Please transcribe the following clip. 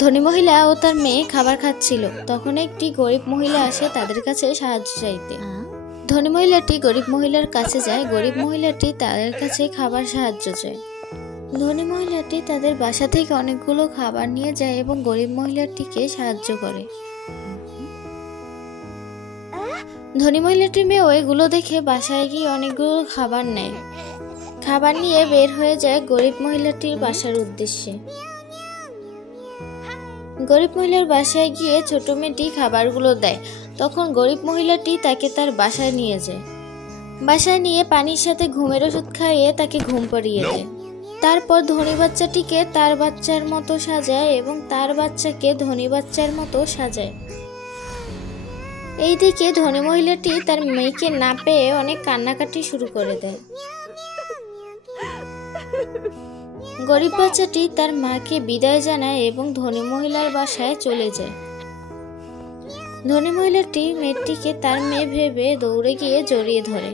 ধনী মহিলা ও তার মেয়ে খাবার খাচ্ছিল। তখন একটি গরিব মহিলা আসে তাদের কাছে সাহায্য চাইতে। ধনী মহিলাটি গরিব মহিলার কাছে যায়। গরিব মহিলাটি তাদের কাছে খাবার সাহায্য চায়। ধনী মহিলাটি তাদের বাসা থেকে অনেকগুলো খাবার নিয়ে যায় এবং গরিব মহিলাটিকে সাহায্য করে। ধনী মহিলাটির মেয়ে এগুলো দেখে বাসায় গিয়ে অনেকগুলো খাবার নেয়। খাবার নিয়ে বের হয়ে যায় গরিব মহিলাটির বাসার উদ্দেশ্যে। গরিব মহিলার বাসায় গিয়ে ছোট মেয়েটি খাবারগুলো দেয়। তখন গরিব মহিলাটি তাকে তার বাসায় নিয়ে যায়। বাসায় নিয়ে পানির সাথে ঘুমের ওষুধ খাইয়ে তাকে ঘুম পাড়িয়ে দেয়। তারপর ধনী বাচ্চাটিকে তার বাচ্চার মতো সাজায় এবং তার বাচ্চাকে ধনী বাচ্চার মতো সাজায়। এইদিকে ধনী মহিলাটি তার মেয়েকে না পেয়ে অনেক কান্নাকাটি শুরু করে দেয়। গরিব বাচ্চাটি তার মাকে বিদায় জানায় এবং ধনী মহিলার বাসায় চলে যায়। ধনী মহিলাটি মেয়েটিকে তার মেয়ে ভেবে দৌড়ে গিয়ে জড়িয়ে ধরে।